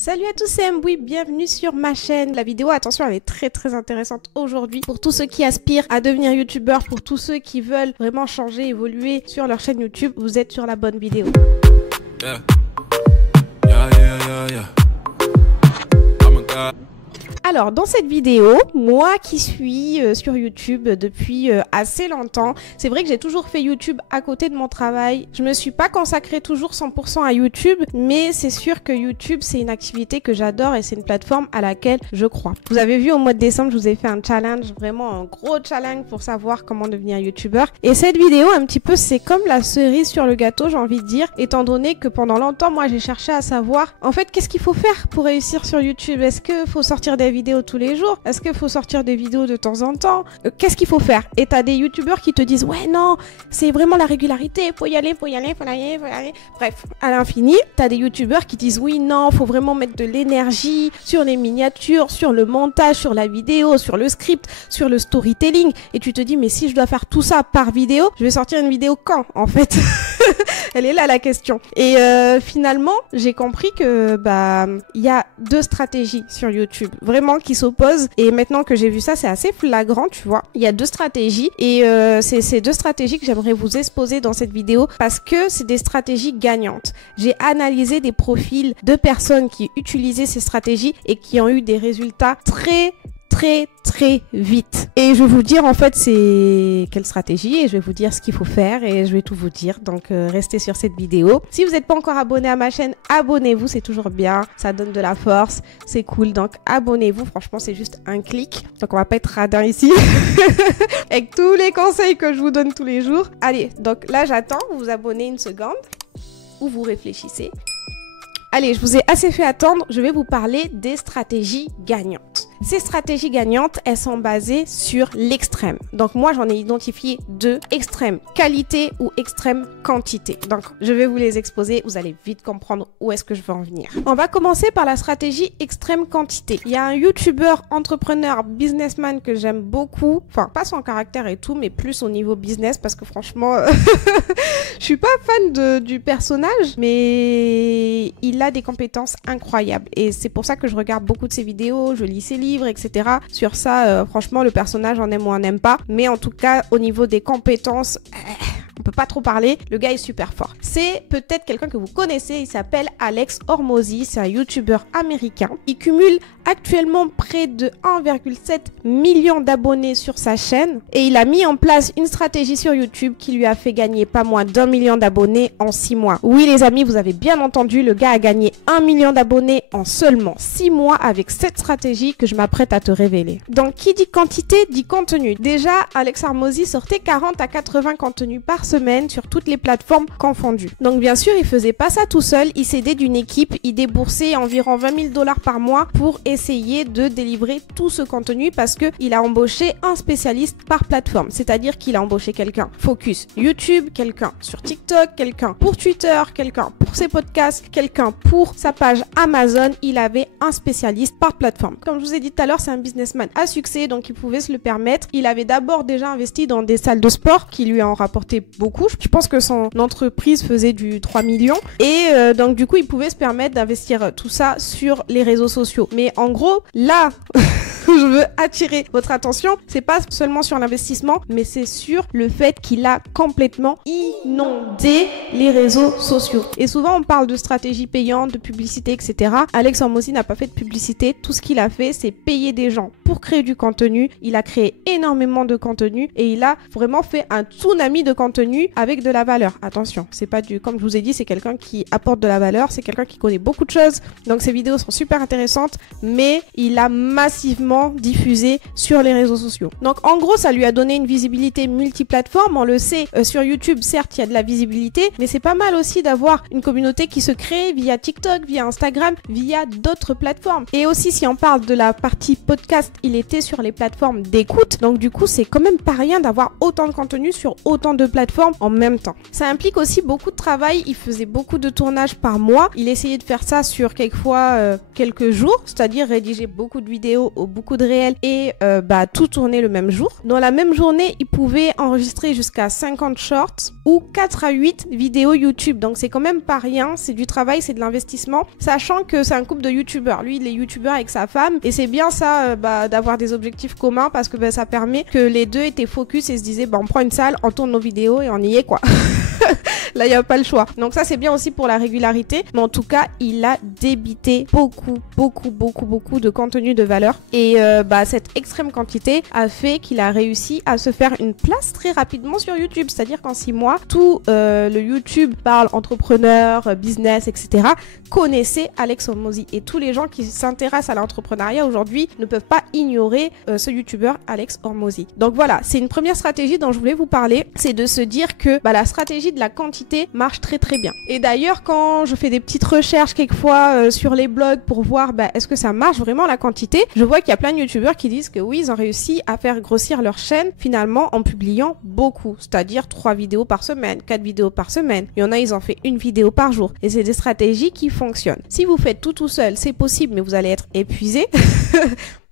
Salut à tous, c'est Mbui, bienvenue sur ma chaîne. La vidéo, attention, elle est très intéressante aujourd'hui pour tous ceux qui aspirent à devenir youtubeur, pour tous ceux qui veulent vraiment changer, évoluer sur leur chaîne YouTube. Vous êtes sur la bonne vidéo. Yeah. Oh my God. Alors, dans cette vidéo, moi qui suis sur YouTube depuis assez longtemps, c'est vrai que j'ai toujours fait YouTube à côté de mon travail. Je me suis pas consacrée toujours 100% à YouTube, mais c'est sûr que YouTube, c'est une activité que j'adore et c'est une plateforme à laquelle je crois. Vous avez vu au mois de décembre, je vous ai fait un challenge, vraiment un gros challenge pour savoir comment devenir YouTubeur. Et cette vidéo, un petit peu, c'est comme la cerise sur le gâteau, j'ai envie de dire, étant donné que pendant longtemps, moi, j'ai cherché à savoir, en fait, qu'est-ce qu'il faut faire pour réussir sur YouTube? Est-ce qu'il faut sortir des vidéos tous les jours? Est-ce qu'il faut sortir des vidéos de temps en temps? Qu'est-ce qu'il faut faire? Et t'as des youtubeurs qui te disent ouais non, c'est vraiment la régularité, faut y aller. Bref, à l'infini, t'as des youtubeurs qui disent oui non, faut vraiment mettre de l'énergie sur les miniatures, sur le montage, sur la vidéo, sur le script, sur le storytelling. Et tu te dis mais si je dois faire tout ça par vidéo, je vais sortir une vidéo quand en fait? Elle est là la question. Et finalement, j'ai compris que il y a deux stratégies sur YouTube vraiment qui s'opposent. Et maintenant que j'ai vu ça, c'est assez flagrant, tu vois. Il y a deux stratégies et c'est ces deux stratégies que j'aimerais vous exposer dans cette vidéo parce que c'est des stratégies gagnantes. J'ai analysé des profils de personnes qui utilisaient ces stratégies et qui ont eu des résultats très vite. Et je vais vous dire en fait c'est quelle stratégie et je vais vous dire ce qu'il faut faire et je vais tout vous dire. Donc restez sur cette vidéo. Si vous n'êtes pas encore abonné à ma chaîne, abonnez-vous, c'est toujours bien. Ça donne de la force, c'est cool. Donc abonnez-vous, franchement c'est juste un clic. Donc on va pas être radin ici. Avec tous les conseils que je vous donne tous les jours. Allez, donc là j'attends, vous vous abonnez une seconde ou vous réfléchissez. Allez, je vous ai assez fait attendre, je vais vous parler des stratégies gagnantes. Ces stratégies gagnantes, elles sont basées sur l'extrême. Donc moi, j'en ai identifié deux, extrême qualité ou extrême quantité. Donc je vais vous les exposer, vous allez vite comprendre où est-ce que je veux en venir. On va commencer par la stratégie extrême quantité. Il y a un youtubeur, entrepreneur, businessman que j'aime beaucoup, enfin pas son caractère et tout, mais plus au niveau business parce que franchement, je suis pas fan du personnage, mais il a des compétences incroyables et c'est pour ça que je regarde beaucoup de ses vidéos, je lis ses livres, etc. Sur ça, franchement, le personnage, on aime ou on n'aime pas. Mais en tout cas, au niveau des compétences, on peut pas trop parler. Le gars est super fort. C'est peut-être quelqu'un que vous connaissez. Il s'appelle Alex Hormozi. C'est un youtubeur américain. Il cumule actuellement près de 1,7 million d'abonnés sur sa chaîne. Et il a mis en place une stratégie sur YouTube qui lui a fait gagner pas moins d'1 million d'abonnés en 6 mois. Oui, les amis, vous avez bien entendu. Le gars a gagné 1 million d'abonnés en seulement 6 mois avec cette stratégie que je m'apprête à te révéler. Donc, qui dit quantité, dit contenu. Déjà, Alex Hormozi sortait 40 à 80 contenus par semaine sur toutes les plateformes confondues. Donc bien sûr, il faisait pas ça tout seul, il s'aidait d'une équipe, il déboursait environ 20 000 $ par mois pour essayer de délivrer tout ce contenu parce que il a embauché un spécialiste par plateforme, c'est-à-dire qu'il a embauché quelqu'un focus YouTube, quelqu'un sur TikTok, quelqu'un pour Twitter, quelqu'un pour ses podcasts, quelqu'un pour sa page Amazon. Il avait un spécialiste par plateforme. Comme je vous ai dit tout à l'heure, c'est un businessman à succès, donc il pouvait se le permettre. Il avait d'abord déjà investi dans des salles de sport qui lui ont rapporté beaucoup. Je pense que son entreprise faisait du 3 millions et donc du coup il pouvait se permettre d'investir tout ça sur les réseaux sociaux. Mais en gros là je veux attirer votre attention, c'est pas seulement sur l'investissement mais c'est sur le fait qu'il a complètement inondé les réseaux sociaux. Et souvent on parle de stratégie payante, de publicité, etc. Alex Hormozi n'a pas fait de publicité, tout ce qu'il a fait c'est payer des gens pour créer du contenu. Il a créé énormément de contenu et il a vraiment fait un tsunami de contenu avec de la valeur. Attention, c'est pas comme je vous ai dit, c'est quelqu'un qui apporte de la valeur, c'est quelqu'un qui connaît beaucoup de choses. Donc ses vidéos sont super intéressantes, mais il a massivement diffusé sur les réseaux sociaux. Donc en gros, ça lui a donné une visibilité multiplateforme. On le sait, sur YouTube, certes, il y a de la visibilité, mais c'est pas mal aussi d'avoir une communauté qui se crée via TikTok, via Instagram, via d'autres plateformes. Et aussi, si on parle de la partie podcast, il était sur les plateformes d'écoute. Donc du coup, c'est quand même pas rien d'avoir autant de contenu sur autant de plateformes en même temps. Ça implique aussi beaucoup de travail. Il faisait beaucoup de tournages par mois. Il essayait de faire ça sur quelquefois quelques jours, c'est-à-dire rédiger beaucoup de vidéos ou beaucoup de réel et tout tourner le même jour. Dans la même journée, il pouvait enregistrer jusqu'à 50 shorts ou 4 à 8 vidéos YouTube. Donc c'est quand même pas rien, c'est du travail, c'est de l'investissement, sachant que c'est un couple de youtubeurs. Lui, il est youtubeur avec sa femme et c'est bien ça d'avoir des objectifs communs parce que ça permet que les deux étaient focus et se disaient on prend une salle, on tourne nos vidéos et on y est quoi. Là, il n'y a pas le choix. Donc ça, c'est bien aussi pour la régularité. Mais en tout cas, il a débité beaucoup de contenu de valeur. Et cette extrême quantité a fait qu'il a réussi à se faire une place très rapidement sur YouTube. C'est-à-dire qu'en 6 mois, tout le YouTube parle entrepreneur, business, etc. connaissait Alex Hormozi. Et tous les gens qui s'intéressent à l'entrepreneuriat aujourd'hui ne peuvent pas ignorer ce YouTuber Alex Hormozi. Donc voilà, c'est une première stratégie dont je voulais vous parler. C'est de se dire que la stratégie de la quantité marche très bien. Et d'ailleurs, quand je fais des petites recherches quelquefois sur les blogs pour voir est-ce que ça marche vraiment la quantité, je vois qu'il y a plein de youtubeurs qui disent que oui, ils ont réussi à faire grossir leur chaîne finalement en publiant beaucoup, c'est-à-dire 3 vidéos par semaine, 4 vidéos par semaine. Il y en a, ils ont fait 1 vidéo par jour. Et c'est des stratégies qui fonctionnent. Si vous faites tout seul, c'est possible, mais vous allez être épuisé.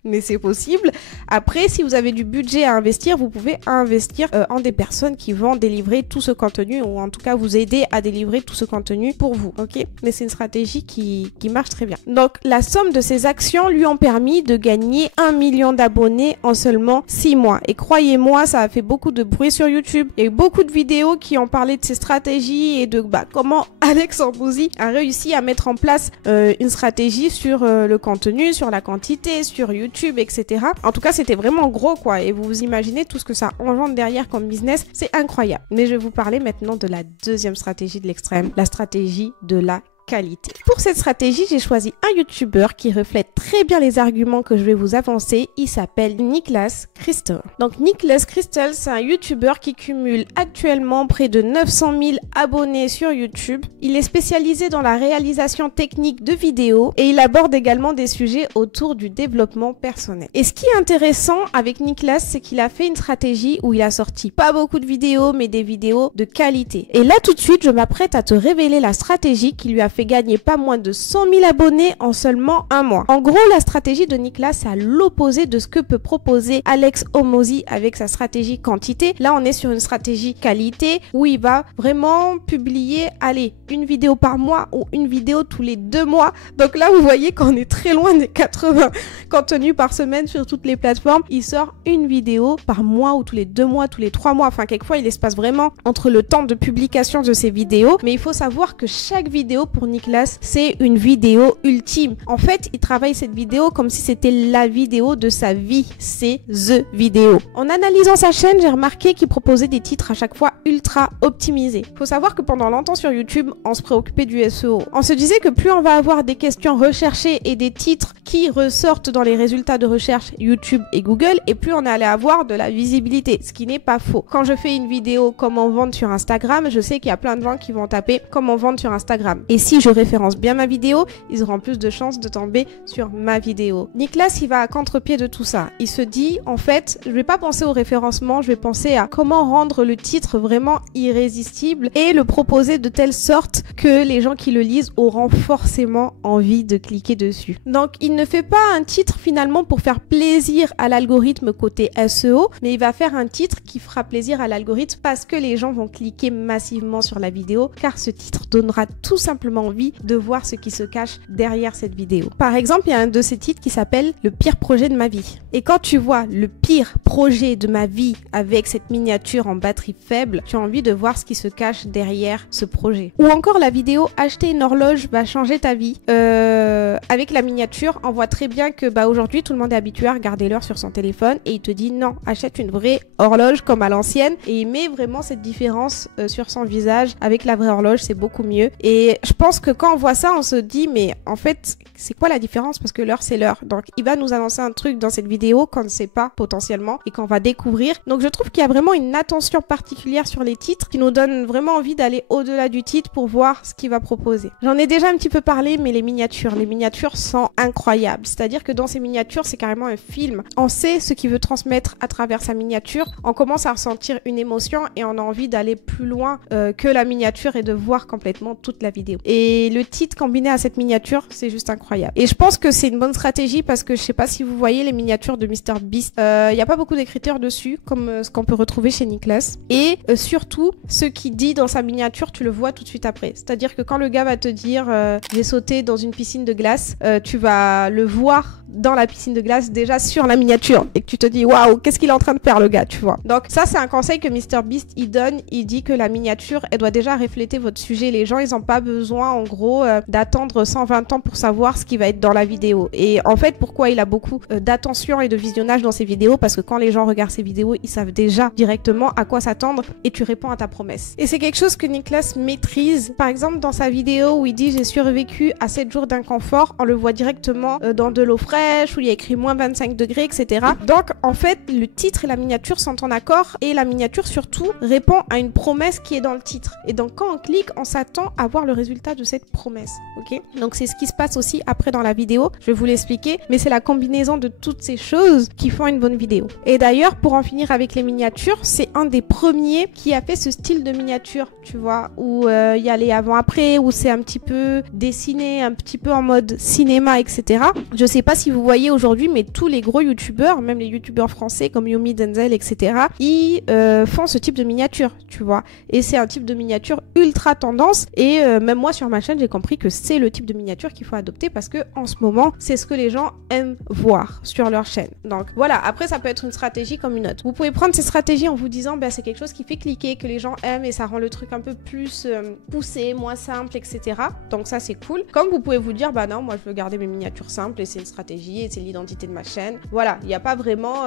Mais c'est possible. Après, si vous avez du budget à investir, vous pouvez investir en des personnes qui vont délivrer tout ce contenu ou en tout cas vous aider à délivrer tout ce contenu pour vous, ok? Mais c'est une stratégie qui marche très bien. Donc, la somme de ces actions lui ont permis de gagner 1 million d'abonnés en seulement 6 mois. Et croyez-moi, ça a fait beaucoup de bruit sur YouTube. Il y a eu beaucoup de vidéos qui ont parlé de ces stratégies et de comment Alex Hormozi a réussi à mettre en place une stratégie sur le contenu, sur la quantité, sur YouTube, etc. En tout cas, c'était vraiment gros quoi. Et vous imaginez tout ce que ça engendre derrière comme business, c'est incroyable. Mais je vais vous parler maintenant de la deuxième stratégie de l'extrême, la stratégie de la qualité. Pour cette stratégie, j'ai choisi un YouTuber qui reflète très bien les arguments que je vais vous avancer. Il s'appelle Niklas Krystal. Donc Niklas Krystal, c'est un YouTuber qui cumule actuellement près de 900 000 abonnés sur YouTube. Il est spécialisé dans la réalisation technique de vidéos et il aborde également des sujets autour du développement personnel. Et ce qui est intéressant avec Niklas, c'est qu'il a fait une stratégie où il a sorti pas beaucoup de vidéos, mais des vidéos de qualité. Et là, tout de suite, je m'apprête à te révéler la stratégie qui lui a fait gagner pas moins de 100 000 abonnés en seulement 1 mois. En gros, la stratégie de Niklas, c'est à l'opposé de ce que peut proposer Alex Hormozi avec sa stratégie quantité. Là, on est sur une stratégie qualité où il va vraiment publier, allez, 1 vidéo par mois ou 1 vidéo tous les 2 mois. Donc là, vous voyez qu'on est très loin des 80 contenus par semaine sur toutes les plateformes. Il sort 1 vidéo par mois ou tous les 2 mois, tous les 3 mois. Enfin, quelquefois, il espace vraiment entre le temps de publication de ses vidéos. Mais il faut savoir que chaque vidéo pour Niklas, c'est une vidéo ultime. En fait, il travaille cette vidéo comme si c'était la vidéo de sa vie. C'est THE vidéo. En analysant sa chaîne, j'ai remarqué qu'il proposait des titres à chaque fois ultra optimisés. Faut savoir que pendant longtemps sur YouTube, on se préoccupait du SEO. On se disait que plus on va avoir des questions recherchées et des titres qui ressortent dans les résultats de recherche YouTube et Google, et plus on allait avoir de la visibilité, ce qui n'est pas faux. Quand je fais une vidéo comment vendre sur Instagram, je sais qu'il y a plein de gens qui vont taper comment vendre sur Instagram. Et si je référence bien ma vidéo, ils auront plus de chances de tomber sur ma vidéo. Niklas, il va à contre-pied de tout ça. Il se dit, en fait, je vais pas penser au référencement, je vais penser à comment rendre le titre vraiment irrésistible et le proposer de telle sorte que les gens qui le lisent auront forcément envie de cliquer dessus. Donc, il ne fait pas un titre finalement pour faire plaisir à l'algorithme côté SEO, mais il va faire un titre qui fera plaisir à l'algorithme parce que les gens vont cliquer massivement sur la vidéo, car ce titre donnera tout simplement envie de voir ce qui se cache derrière cette vidéo. Par exemple, il y a un de ces titres qui s'appelle « Le pire projet de ma vie ». Et quand tu vois le pire projet de ma vie avec cette miniature en batterie faible, tu as envie de voir ce qui se cache derrière ce projet. Ou encore la vidéo « Acheter une horloge va changer ta vie ». Avec la miniature, on voit très bien que aujourd'hui, tout le monde est habitué à regarder l'heure sur son téléphone et il te dit non, achète une vraie horloge comme à l'ancienne, et il met vraiment cette différence sur son visage. Avec la vraie horloge, c'est beaucoup mieux. Et je pense que quand on voit ça, on se dit mais en fait, c'est quoi la différence? Parce que l'heure, c'est l'heure. Donc il va nous annoncer un truc dans cette vidéo qu'on ne sait pas potentiellement et qu'on va découvrir. Donc je trouve qu'il y a vraiment une attention particulière sur les titres qui nous donne vraiment envie d'aller au-delà du titre pour voir ce qu'il va proposer. J'en ai déjà un petit peu parlé, mais les miniatures sont incroyables. C'est-à-dire que dans ces miniatures, c'est carrément un film. On sait ce qu'il veut transmettre à travers sa miniature. On commence à ressentir une émotion et on a envie d'aller plus loin que la miniature et de voir complètement toute la vidéo. Et et le titre combiné à cette miniature, c'est juste incroyable. Et je pense que c'est une bonne stratégie parce que je sais pas si vous voyez les miniatures de MrBeast. Il n'y a pas beaucoup d'écritures dessus comme ce qu'on peut retrouver chez Nicholas. Et surtout, ce qu'il dit dans sa miniature, tu le vois tout de suite après. C'est-à-dire que quand le gars va te dire j'ai sauté dans une piscine de glace, tu vas le voir dans la piscine de glace déjà sur la miniature et que tu te dis waouh, qu'est-ce qu'il est en train de faire le gars, tu vois. Donc ça c'est un conseil que MrBeast il donne, il dit que la miniature elle doit déjà refléter votre sujet. Les gens ils n'ont pas besoin en gros d'attendre 120 ans pour savoir ce qui va être dans la vidéo. Et en fait pourquoi il a beaucoup d'attention et de visionnage dans ses vidéos, parce que quand les gens regardent ses vidéos ils savent déjà directement à quoi s'attendre et tu réponds à ta promesse. Et c'est quelque chose que Nicholas maîtrise. Par exemple dans sa vidéo où il dit j'ai survécu à 7 jours d'inconfort, on le voit directement dans de l'eau fraîche où il y a écrit moins 25 degrés, etc. Donc en fait le titre et la miniature sont en accord et la miniature surtout répond à une promesse qui est dans le titre. Et donc quand on clique, on s'attend à voir le résultat de cette promesse. Ok, donc c'est ce qui se passe aussi après dans la vidéo. Je vais vous l'expliquer, mais c'est la combinaison de toutes ces choses qui font une bonne vidéo. Et d'ailleurs pour en finir avec les miniatures, c'est un des premiers qui a fait ce style de miniature, tu vois, où il y a les avant-après, où c'est un petit peu dessiné, un petit peu en mode cinéma, etc. Je sais pas si vous voyez aujourd'hui, mais tous les gros youtubeurs, même les youtubeurs français comme Yomi, Denzel, etc., ils font ce type de miniature, tu vois. Et c'est un type de miniature ultra tendance. Et même moi sur ma chaîne, j'ai compris que c'est le type de miniature qu'il faut adopter parce que en ce moment, c'est ce que les gens aiment voir sur leur chaîne. Donc voilà, après ça peut être une stratégie comme une autre. Vous pouvez prendre ces stratégies en vous disant ben, c'est quelque chose qui fait cliquer, que les gens aiment et ça rend le truc un peu plus poussé, moins simple, etc. Donc ça c'est cool. Comme vous pouvez vous dire bah non, moi je veux garder mes miniatures simples et c'est une stratégie et c'est l'identité de ma chaîne. Voilà, il n'y a pas vraiment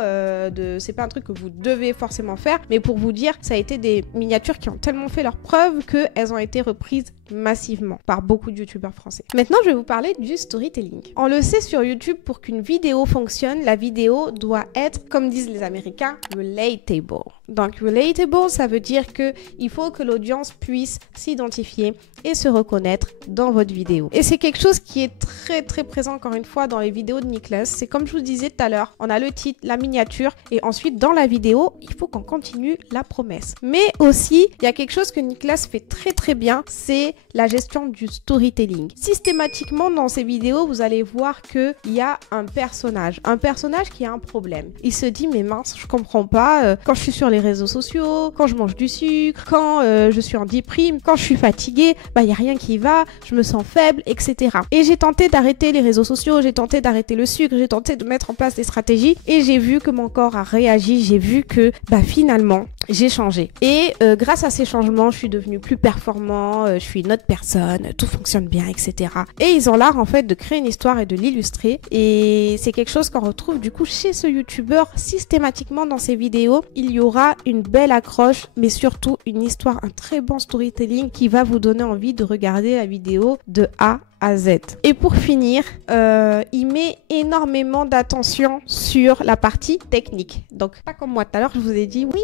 c'est pas un truc que vous devez forcément faire, mais pour vous dire, ça a été des miniatures qui ont tellement fait leur preuve qu'elles ont été reprises massivement par beaucoup de youtubeurs français. Maintenant, je vais vous parler du storytelling. On le sait sur YouTube, pour qu'une vidéo fonctionne, la vidéo doit être, comme disent les Américains, relatable. Donc, relatable, ça veut dire que il faut que l'audience puisse s'identifier et se reconnaître dans votre vidéo. Et c'est quelque chose qui est très très présent encore une fois dans les vidéos de Nicholas. C'est comme je vous disais tout à l'heure, on a le titre, la miniature et ensuite dans la vidéo, il faut qu'on continue la promesse. Mais aussi, il y a quelque chose que Nicholas fait très très bien, c'est la gestion du storytelling. Systématiquement dans ses vidéos, vous allez voir qu'il y a un personnage qui a un problème. Il se dit mais mince, je comprends pas, quand je suis sur les réseaux sociaux, quand je mange du sucre, quand je suis en déprime, quand je suis fatiguée, bah il n'y a rien qui va, je me sens faible, etc. Et j'ai tenté d'arrêter les réseaux sociaux, j'ai tenté d'arrêter le sucre, j'ai tenté de mettre en place des stratégies et j'ai vu que mon corps a réagi, j'ai vu que bah finalement j'ai changé. Et grâce à ces changements, je suis devenue plus performant, je suis une autre personne, tout fonctionne bien, etc. Et ils ont l'art en fait de créer une histoire et de l'illustrer. Et c'est quelque chose qu'on retrouve du coup chez ce youtubeur systématiquement dans ses vidéos. Il y aura une belle accroche, mais surtout une histoire, un très bon storytelling qui va vous donner envie de regarder la vidéo de A à Z. Et pour finir, il met énormément d'attention sur la partie technique. Donc, pas comme moi tout à l'heure, je vous ai dit, oui,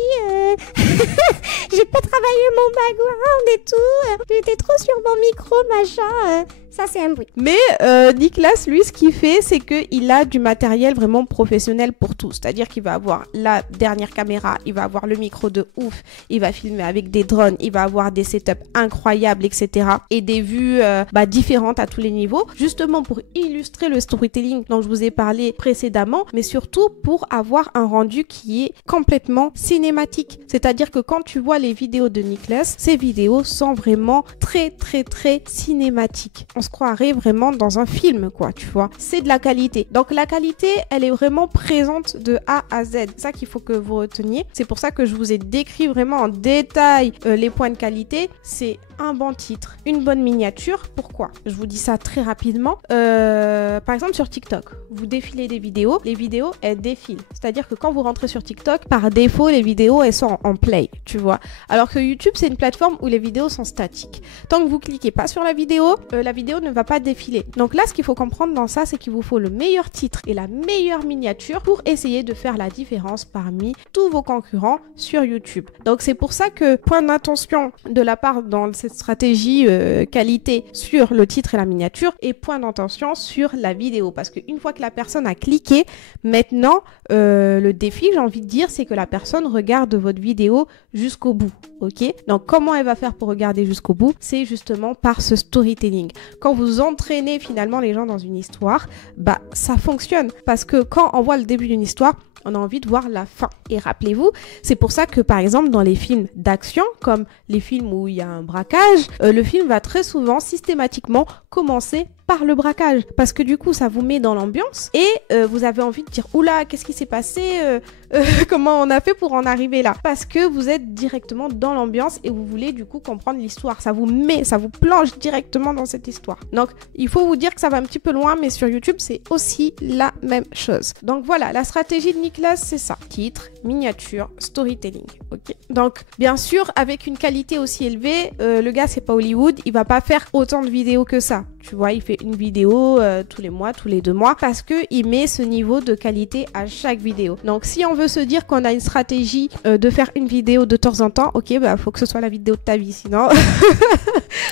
j'ai pas travaillé mon background et tout, j'étais trop sur mon micro, machin, ça c'est un bruit. Mais Nicholas, lui, ce qu'il fait, c'est qu'il a du matériel vraiment professionnel pour tout. C'est-à-dire qu'il va avoir la dernière caméra, il va avoir le micro de ouf, il va filmer avec des drones, il va avoir des setups incroyables, etc. Et des vues différentes à tous les niveaux, justement pour illustrer le storytelling dont je vous ai parlé précédemment, mais surtout pour avoir un rendu qui est complètement cinématique. C'est-à-dire que quand tu vois les vidéos de Nicholas, ces vidéos sont vraiment très très très cinématiques. On se croirait vraiment dans un film, quoi, tu vois. C'est de la qualité. Donc la qualité, elle est vraiment présente de A à Z. C'est ça qu'il faut que vous reteniez. C'est pour ça que je vous ai décrit vraiment en détail les points de qualité. C'est un bon titre, une bonne miniature. Pourquoi? Je vous dis ça très rapidement. Par exemple sur TikTok, vous défilez des vidéos, les vidéos elles défilent. C'est-à-dire que quand vous rentrez sur TikTok, par défaut les vidéos elles sont en play, tu vois. Alors que YouTube c'est une plateforme où les vidéos sont statiques. Tant que vous cliquez pas sur la vidéo ne va pas défiler. Donc là ce qu'il faut comprendre dans ça, c'est qu'il vous faut le meilleur titre et la meilleure miniature pour essayer de faire la différence parmi tous vos concurrents sur YouTube. Donc c'est pour ça que point d'attention de la part dans cette stratégie qualité sur le titre et la miniature et point d'intention sur la vidéo. Parce qu'une fois que la personne a cliqué, maintenant, le défi, j'ai envie de dire, c'est que la personne regarde votre vidéo jusqu'au bout. Ok? Donc, comment elle va faire pour regarder jusqu'au bout? C'est justement par ce storytelling. Quand vous entraînez finalement les gens dans une histoire, bah, ça fonctionne. Parce que quand on voit le début d'une histoire, on a envie de voir la fin. Et rappelez-vous, c'est pour ça que, par exemple, dans les films d'action, comme les films où il y a un braquage, le film va très souvent, systématiquement, commencer par le braquage. Parce que du coup, ça vous met dans l'ambiance et vous avez envie de dire « Oula, qu'est-ce qui s'est passé comment on a fait pour en arriver là ?» Parce que vous êtes directement dans l'ambiance et vous voulez du coup comprendre l'histoire. Ça vous plonge directement dans cette histoire. Donc, il faut vous dire que ça va un petit peu loin, mais sur YouTube, c'est aussi la même chose. Donc voilà, la stratégie de Nicolas, c'est ça. Titre, miniature, storytelling. Ok. Donc, bien sûr, avec une qualité aussi élevée, le gars, c'est pas Hollywood, il va pas faire autant de vidéos que ça. Tu vois, il fait une vidéo tous les mois, tous les 2 mois, parce qu'il met ce niveau de qualité à chaque vidéo. Donc, si on veut se dire qu'on a une stratégie de faire une vidéo de temps en temps, ok, bah, faut que ce soit la vidéo de ta vie, sinon,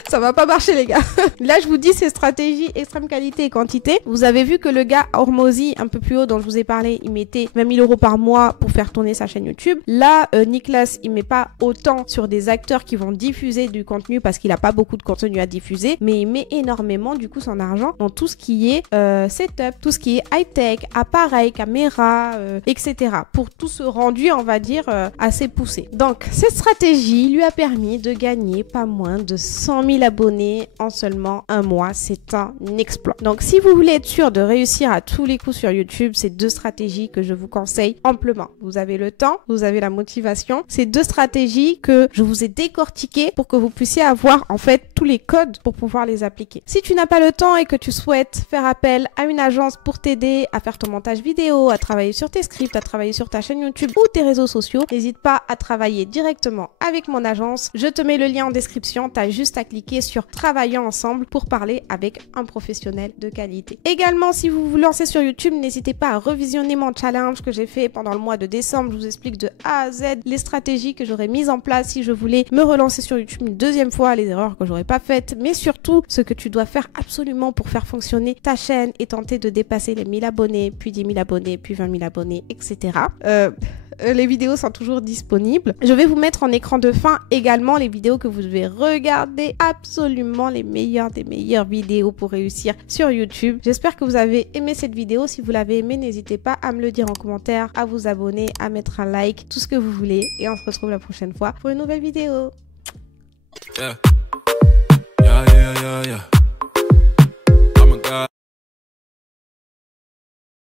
ça va pas marcher, les gars. Là, je vous dis, c'est stratégie, extrême qualité et quantité. Vous avez vu que le gars Hormozy, un peu plus haut, dont je vous ai parlé, il mettait 20 000 € par mois pour faire tourner sa chaîne YouTube. Là, Nicolas, il met pas autant sur des acteurs qui vont diffuser du contenu parce qu'il a pas beaucoup de contenu à diffuser, mais il met énormément du coup son argent dans tout ce qui est setup, tout ce qui est high-tech, appareil, caméra, etc. Pour tout ce rendu, on va dire, assez poussé. Donc, cette stratégie lui a permis de gagner pas moins de 100 000 abonnés en seulement un mois. C'est un exploit. Donc, si vous voulez être sûr de réussir à tous les coups sur YouTube, c'est 2 stratégies que je vous conseille amplement. Vous avez le temps, vous avez la motivation. C'est 2 stratégies que je vous ai décortiquées pour que vous puissiez avoir en fait tous les codes pour pouvoir les appliquer. Si tu n'as pas le temps et que tu souhaites faire appel à une agence pour t'aider à faire ton montage vidéo, à travailler sur tes scripts, à travailler sur ta chaîne YouTube ou tes réseaux sociaux, n'hésite pas à travailler directement avec mon agence. Je te mets le lien en description. Tu as juste à cliquer sur Travaillons ensemble pour parler avec un professionnel de qualité. Également, si vous vous lancez sur YouTube, n'hésitez pas à revisionner mon challenge que j'ai fait pendant le mois de décembre. Je vous explique de A à Z les stratégies que j'aurais mises en place si je voulais me relancer sur YouTube une 2e fois, les erreurs que j'aurais pas faites, mais surtout ce que tu dois faire absolument pour faire fonctionner ta chaîne et tenter de dépasser les 1000 abonnés, puis 10 000 abonnés, puis 20 000 abonnés, etc. Les vidéos sont toujours disponibles. Je vais vous mettre en écran de fin également les vidéos que vous devez regarder, absolument les meilleures des meilleures vidéos pour réussir sur YouTube. J'espère que vous avez aimé cette vidéo. Si vous l'avez aimé, n'hésitez pas à me le dire en commentaire, à vous abonner, à mettre un like, tout ce que vous voulez. Et on se retrouve la prochaine fois pour une nouvelle vidéo. Yeah. Yeah, yeah, yeah, yeah.